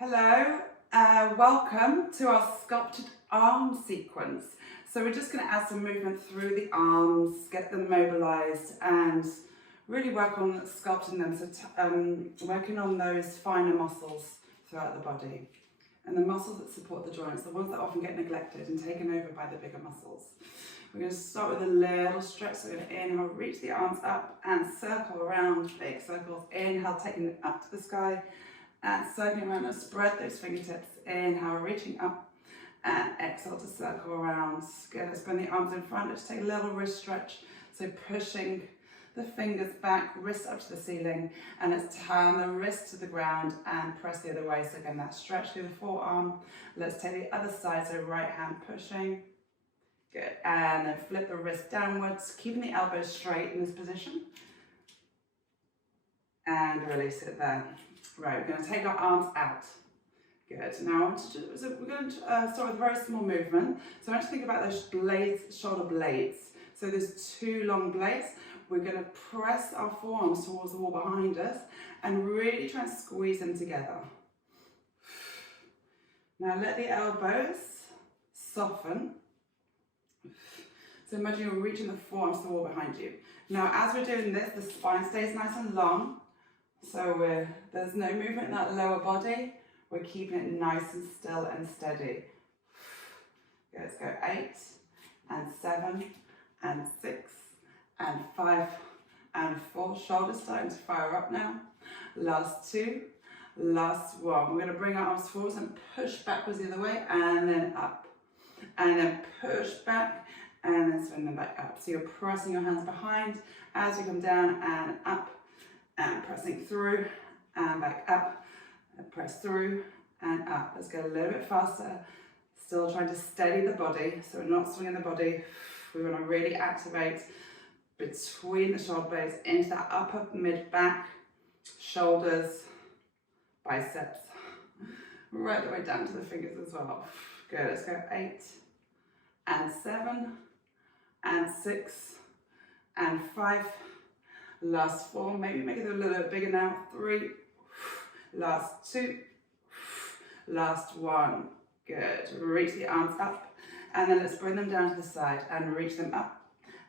Hello, welcome to our sculpted arm sequence. So we're just going to add some movement through the arms, get them mobilized and really work on sculpting them. So working on those finer muscles throughout the body and the muscles that support the joints, the ones that often get neglected and taken over by the bigger muscles. We're going to start with a little stretch. So we're going to inhale, reach the arms up and circle around, big circles. Inhale, taking it up to the sky. And circling around and spread those fingertips. Inhale, reaching up and exhale to circle around. Good, let's bring the arms in front. Let's take a little wrist stretch. So pushing the fingers back, wrists up to the ceiling, and let's turn the wrist to the ground and press the other way. So again, that stretch through the forearm. Let's take the other side, so right hand pushing. Good, and then flip the wrist downwards, keeping the elbows straight in this position. And release it there. Right, we're going to take our arms out. Good. Now, we're going to start with a very small movement. So I want you to think about those blades, shoulder blades. So there's two long blades. We're going to press our forearms towards the wall behind us and really try and squeeze them together. Now let the elbows soften. So imagine you're reaching the forearms to the wall behind you. Now, as we're doing this, the spine stays nice and long. So there's no movement in that lower body. We're keeping it nice and still and steady. Okay, let's go 8 and 7 and 6 and 5 and 4. Shoulders starting to fire up now. Last 2, last 1. We're going to bring our arms forwards and push backwards the other way and then up. And then push back and then swing them back up. So you're pressing your hands behind as you come down and up. And pressing through and back up, and press through and up. Let's go a little bit faster. Still trying to steady the body, so we're not swinging the body. We want to really activate between the shoulder blades into that upper mid back, shoulders, biceps, right the way down to the fingers as well. Good, let's go 8 and 7 and 6 and 5. Last 4, maybe make it a little bit bigger now. 3, last 2, last 1. Good. Reach the arms up and then let's bring them down to the side and reach them up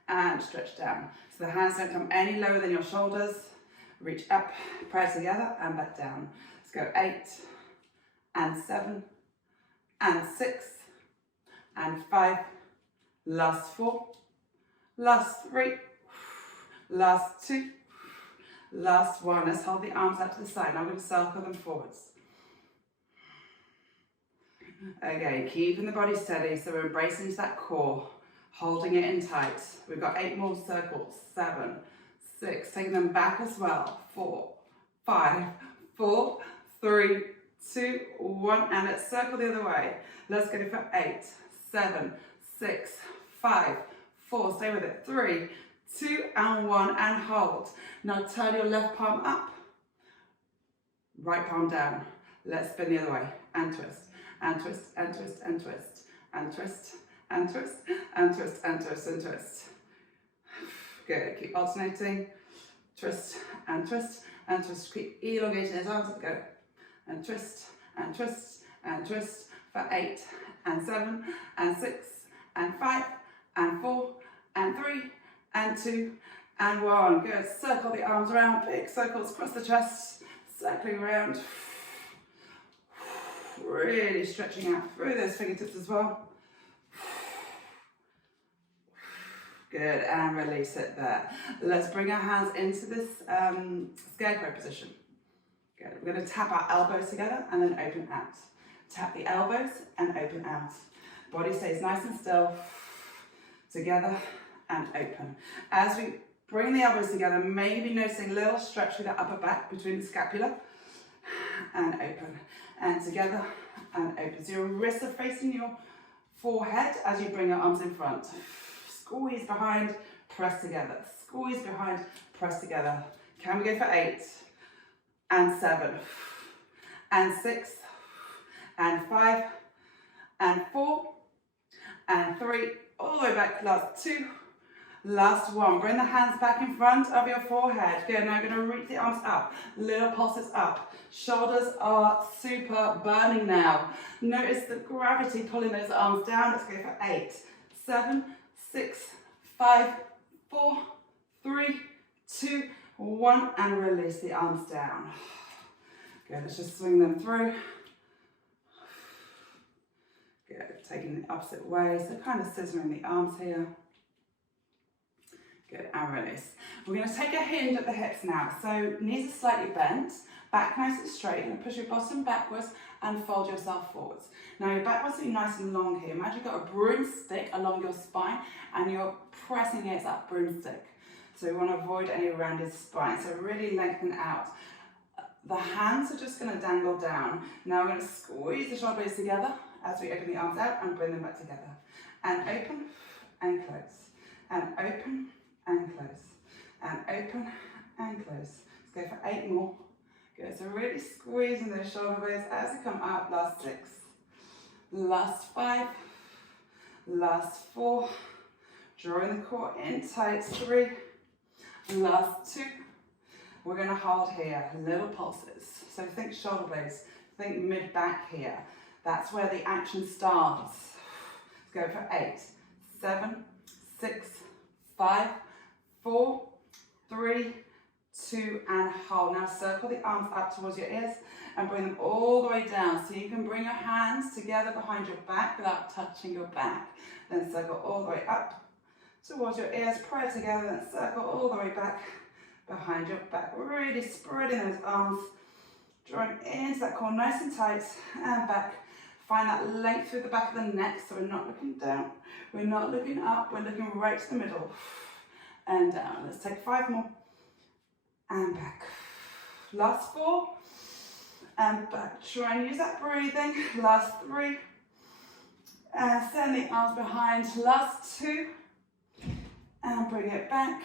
and stretch down. So the hands don't come any lower than your shoulders. Reach up, press together and back down. Let's go 8 and 7 and 6 and 5. Last 4, last 3. Last 2, last 1. Let's hold the arms out to the side. Now I'm going to circle them forwards. Okay, keeping the body steady. So we're embracing into that core, holding it in tight. We've got 8 more circles. 7, 6. Taking them back as well. 4, 5, 4, 3, 2, 1. And let's circle the other way. Let's go for 8, 7, 6, 5, 4. Stay with it. 3, 2 and 1 and hold. Now turn your left palm up, right palm down. Let's spin the other way and twist and twist and twist and twist and twist and twist and twist and twist and twist. Good, keep alternating. Twist and twist and twist. Keep elongating his arms. Go and twist and twist and twist for 8 and 7 and 6 and 5 and 4 and 3 and 2 and 1. Good. Circle the arms around, big circles across the chest, circling around. Really stretching out through those fingertips as well. Good, and release it there. Let's bring our hands into this scarecrow position. Good. We're going to tap our elbows together and then open out. Tap the elbows and open out. Body stays nice and still. Together and open. As we bring the elbows together, maybe noticing a little stretch through the upper back between the scapula and open. And together and open. So your wrists are facing your forehead as you bring your arms in front. Squeeze behind, press together. Squeeze behind, press together. Can we go for 8 and 7 and 6 and 5 and 4 and 3, all the way back, last 2, Last one. Bring the hands back in front of your forehead. Good. Now you're going to reach the arms up. Little pulses up. Shoulders are super burning now. Notice the gravity pulling those arms down. Let's go for 8, 7, 6, 5, 4, 3, 2, 1, and release the arms down. Good. Let's just swing them through. Good. Taking the opposite way. So kind of scissoring the arms here. Good, and release. We're going to take a hinge at the hips now. So knees are slightly bent, back nice and straight. You're going to push your bottom backwards and fold yourself forwards. Now your back wants to be nice and long here. Imagine you've got a broomstick along your spine and you're pressing against that broomstick. So we want to avoid any rounded spine. So really lengthen out. The hands are just going to dangle down. Now we're going to squeeze the shoulder blades together as we open the arms out and bring them back together. And open and close. And open and close, and open and close. Let's go for 8 more. Good, so really squeezing those shoulder blades as they come up. Last 6, last 5, last 4, drawing the core in tight. 3, last 2. We're going to hold here, little pulses. So think shoulder blades, think mid back here. That's where the action starts. Let's go for 8, 7, 6, 5, 4, 3, 2, and hold. Now circle the arms up towards your ears and bring them all the way down. So you can bring your hands together behind your back without touching your back. Then circle all the way up towards your ears, pray together, then circle all the way back behind your back. Really spreading those arms, drawing into that core nice and tight, and back. Find that length through the back of the neck, so we're not looking down, we're not looking up, we're looking right to the middle. And down. Let's take 5 more. And back. Last 4. And back. Try and use that breathing. Last 3. And send the arms behind. Last 2. And bring it back.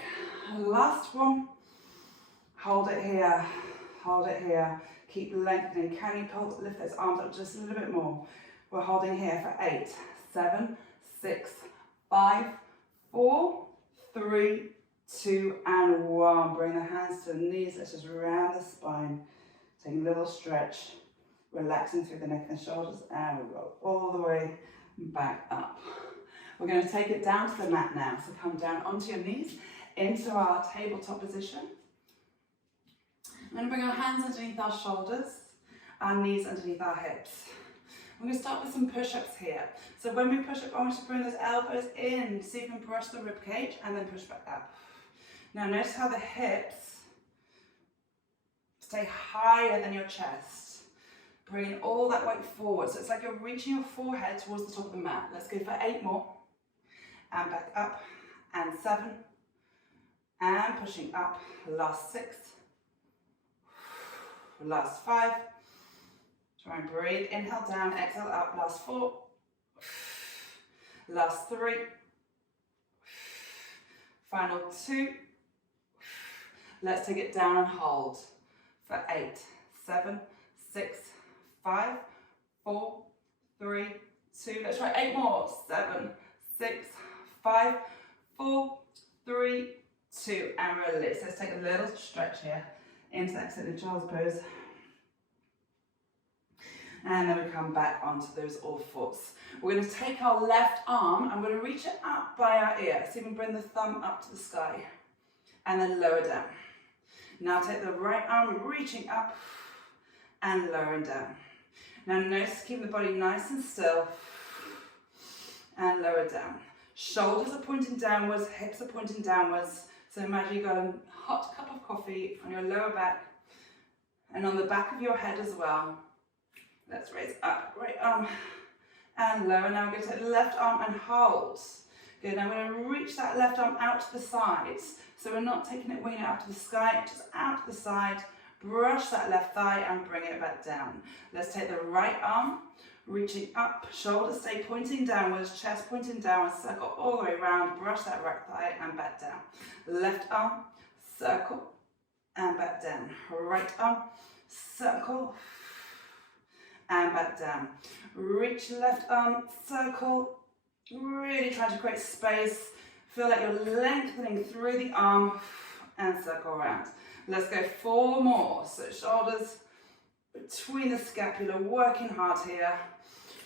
Last 1. Hold it here. Hold it here. Keep lengthening. Can you lift those arms up just a little bit more? We're holding here for 8, 7, 6, 5, 4, 3, 2, and 1. Bring the hands to the knees. Let's just round the spine. Taking a little stretch. Relaxing through the neck and shoulders. And we roll all the way back up. We're going to take it down to the mat now. So come down onto your knees into our tabletop position. I'm going to bring our hands underneath our shoulders. Our knees underneath our hips. I'm going to start with some push-ups here. So when we push up, I want you to bring those elbows in. See if you can brush the rib cage and then push back up. Now notice how the hips stay higher than your chest. Bringing all that weight forward. So it's like you're reaching your forehead towards the top of the mat. Let's go for 8 more. And back up. And 7. And pushing up. Last 6. Last 5. Try and breathe. Inhale down, exhale up. Last 4. Last 3. Final 2. Let's take it down and hold for 8, 7, 6, 5, 4, 3, 2. Let's try 8 more. 7, 6, 5, 4, 3, 2, and release. Let's take a little stretch here into that extended child's pose. And then we come back onto those all fours. We're going to take our left arm, I'm going to reach it up by our ear. So you can bring the thumb up to the sky and then lower down. Now take the right arm, reaching up and lowering down. Now notice keeping the body nice and still and lower down. Shoulders are pointing downwards, hips are pointing downwards. So imagine you've got a hot cup of coffee on your lower back and on the back of your head as well. Let's raise up, right arm and lower. Now we're going to take the left arm and hold. Good, now we're going to reach that left arm out to the sides. So we're not taking it winging out to the sky, just out to the side. Brush that left thigh and bring it back down. Let's take the right arm, reaching up, shoulders stay pointing downwards, chest pointing downwards, circle all the way around, brush that right thigh and back down. Left arm, circle and back down. Right arm, circle and back down. Reach left arm, circle, really try to create space Feel like you're lengthening through the arm and circle around. Let's go 4 more. So shoulders between the scapula, working hard here.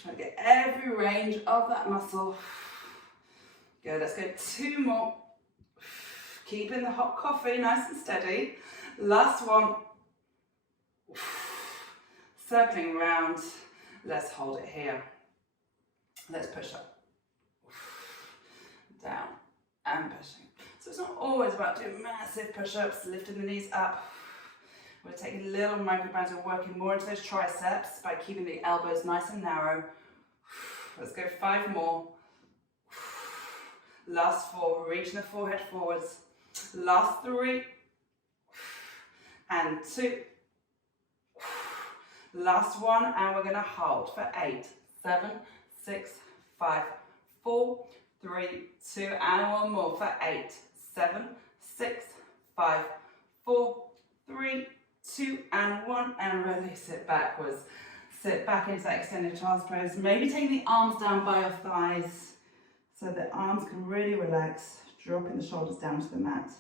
Try to get every range of that muscle. Good, let's go 2 more. Keeping the hot coffee nice and steady. Last one. Circling around. Let's hold it here. Let's push up. Down and pushing. So it's not always about doing massive push-ups, lifting the knees up. We're taking a little microbands and working more into those triceps by keeping the elbows nice and narrow. Let's go 5 more. Last 4, reaching the forehead forwards. Last 3. And 2. Last 1, and we're gonna hold for 8, 7, 6, 5, 4, 3, 2, and 1 more for 8, 7, 6, 5, 4, 3, 2, and 1, and release it backwards. Sit back into that extended child's pose. Maybe taking the arms down by your thighs so the arms can really relax, dropping the shoulders down to the mat.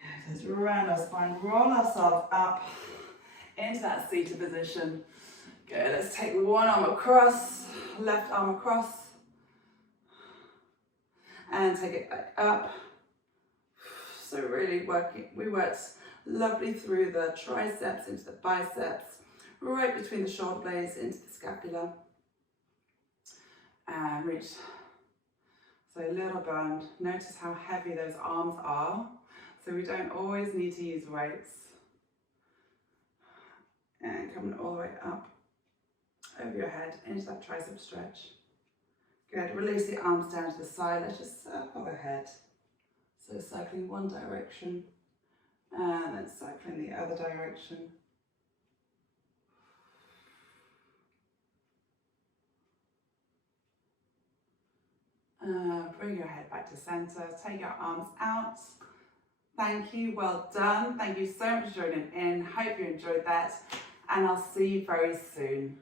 Good, let's round our spine, roll ourselves up into that seated position. Good, let's take one arm across, left arm across, and take it back up. So really we worked lovely through the triceps into the biceps, right between the shoulder blades into the scapula, and reach. So a little bend. Notice how heavy those arms are. So we don't always need to use weights. And coming all the way up over your head into that tricep stretch. Good, release the arms down to the side. Let's just circle the head. So cycling one direction and then cycling the other direction. Bring your head back to center, take your arms out. Thank you, well done. Thank you so much for joining in. Hope you enjoyed that, and I'll see you very soon.